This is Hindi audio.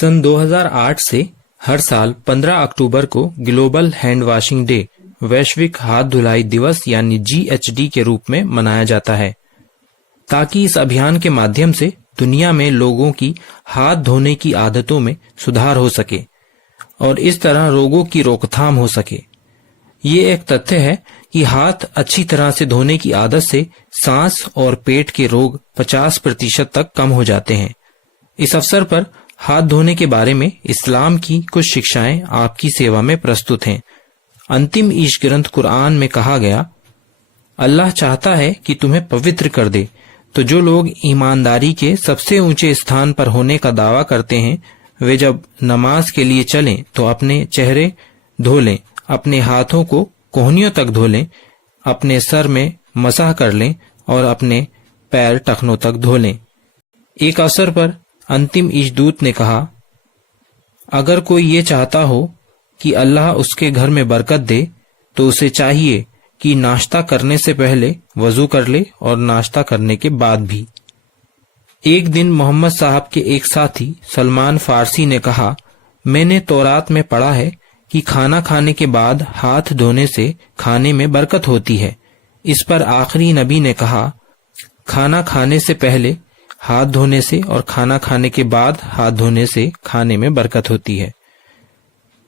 सन 2008 से हर साल 15 अक्टूबर को ग्लोबल हैंड वॉशिंग डे वैश्विक हाथ धुलाई दिवस यानी GHD के रूप में मनाया जाता है, ताकि इस अभियान के माध्यम से दुनिया में लोगों की हाथ धोने की आदतों में सुधार हो सके और इस तरह रोगों की रोकथाम हो सके। ये एक तथ्य है कि हाथ अच्छी तरह से धोने की आदत से सांस और पेट के रोग 50% तक कम हो जाते हैं। इस अवसर पर हाथ धोने के बारे में इस्लाम की कुछ शिक्षाएं आपकी सेवा में प्रस्तुत हैं। अंतिम ईश ग्रंथ कुरान में कहा गया, अल्लाह चाहता है कि तुम्हें पवित्र कर दे, तो जो लोग ईमानदारी के सबसे ऊंचे स्थान पर होने का दावा करते हैं, वे जब नमाज के लिए चलें तो अपने चेहरे धो लें, अपने हाथों को कोहनियों तक धो लें, अपने सर में मसाह कर लें और अपने पैर टखनों तक धो लें। एक अवसर पर अंतिम ईशदूत ने कहा, अगर कोई ये चाहता हो कि अल्लाह उसके घर में बरकत दे, तो उसे चाहिए कि नाश्ता करने से पहले वजू कर ले और नाश्ता करने के बाद भी। एक दिन मोहम्मद साहब के एक साथी सलमान फारसी ने कहा, मैंने तौरात में पढ़ा है कि खाना खाने के बाद हाथ धोने से खाने में बरकत होती है। इस पर आखिरी नबी ने कहा, खाना खाने से पहले हाथ धोने से और खाना खाने के बाद हाथ धोने से खाने में बरकत होती है।